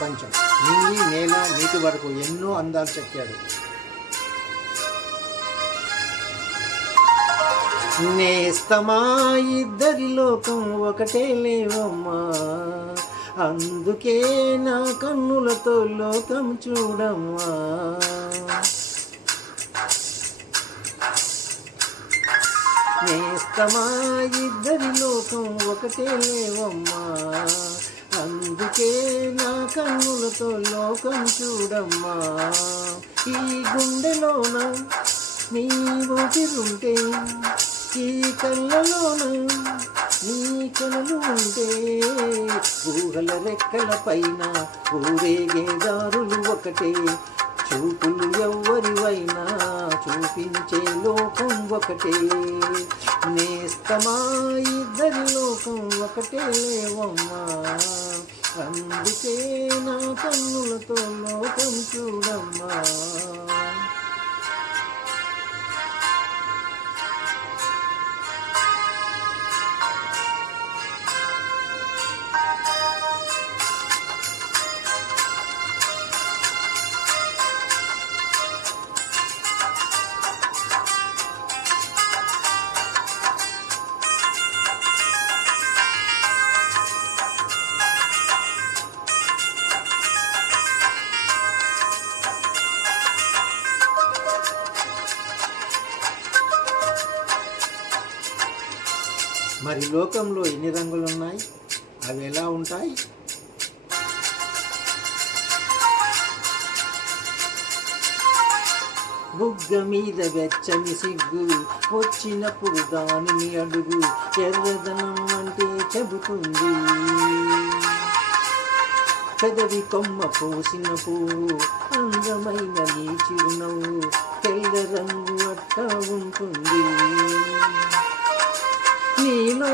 ప్రపంచం. నింగి నేల నీటి వరకు ఎన్నో అందాలు చెక్కాడు. నేస్తమా ఇద్దరి లోకం ఒకటే లేవమ్మా, అందుకే నా కన్నులతో లోకం చూడమ్మా. నేస్తమా ఇద్దరి లోకం ఒకటే లేవమ్మా, అందుకే నా కన్నులతో లోకం చూడమ్మా. ఈ గుండెలోన నీ ఊపిరుంటే, ఈ కళ్ళలోన నీ కలలు ఉంటే, ఊహల రెక్కల పైన ఊరేగే దారులు ఒకటే, చూపులు ఎవ్వరివైనా చూపించే లోకం ఒకటే. నేస్తమా ఇద్దరి లోకం ఒకటే లేవమ్మా, అందుకే నా కన్నులతో లోకం చూడమ్మా. మరి లోకంలో ఎన్ని రంగులు ఉన్నాయి? అవి ఎలా ఉంటాయి? బుగ్గ మీద వెచ్చని సిగ్గు వచ్చినప్పుడు దానిని అడుగు, ఎర్రదనం అంటే చెబుతుంది. పెదవి కొమ్మ పోసిన పువ్వు, అందమైన నీ చిరునవ్వు, తెల్ల రంగు అట్ట ఉంటుంది. నీలో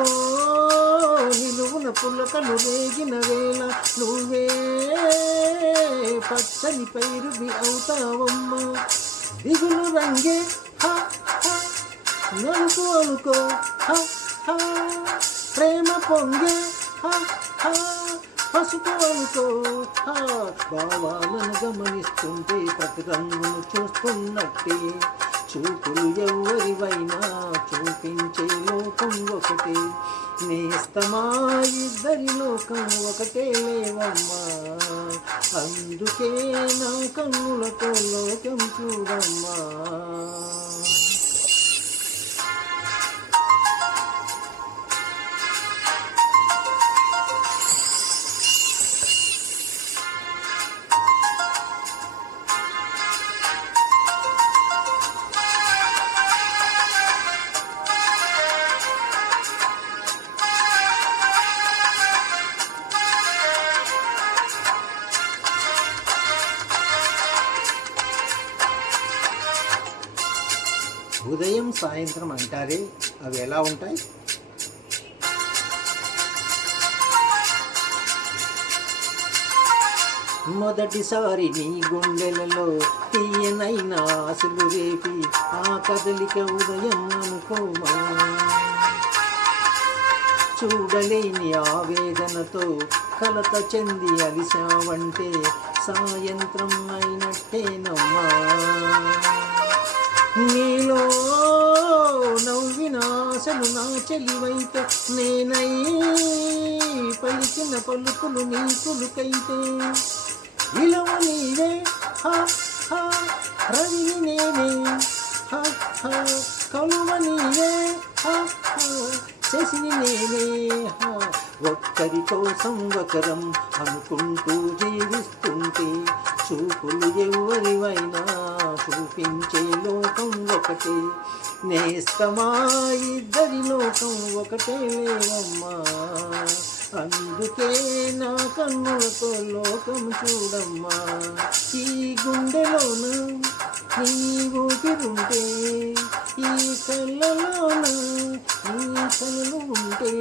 నిలువున పులకలు రేగిన వేళ నువ్వే పచ్చని పైరువి అవుతావమ్మా. దిగులు రంగే నలుపు అనుకో, ప్రేమ పొంగే పసుపు అనుకో. భావాలను గమనిస్తుంటే ప్రతి రంగును చూస్తున్నట్టే, చూపులు ఎవరివైనా చూపించే లోకం ఒకటే. నేస్తమా ఇద్దరి లోకం ఒకటే లేవమ్మా, అందుకే నా కన్నులతో లోకం చూడమ్మా. ఉదయం సాయంత్రం అంటారే, అవి ఎలా ఉంటాయి? మొదటిసారి నీ గుండెలలో తీయనైన ఆశలు రేపి ఆ కదలిక ఉదయం అనుకోమా. చూడలేని ఆవేదనతో కలత చెంది అలిశావంటే సాయంత్రం అయినట్టేనమ్మా. నీలో నవ్విన ఆశలు నా చెలివైతే, నేనై పలికిన పలుకులు నీ కొలుకైతే, ఇలవ నీవే రవిని నేనే, కలువ నీవే శశిని నేనే. ఒక్కరి కోసం ఒకరం అనుకుంటూ జీవిస్తుంటే, చూపులు ఎవరివైనా చూపించే లోకం ఒకటే. నేస్తమా ఇద్దరి లోకం ఒకటే లేవమ్మా, అందుకే నా కన్నులతో లోకం చూడమ్మా. ఈ గుండెలోన నీ ఊపిరుంటే, ఈ కళ్ళలోన నీ కలలు ఉంటే,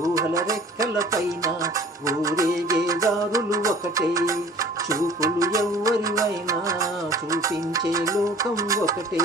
ఊహల రెక్కల పైన ఊరేగే దారులు ఒకటే, చూపులు ఎవరివైనా చూపించే లోకం ఒకటే.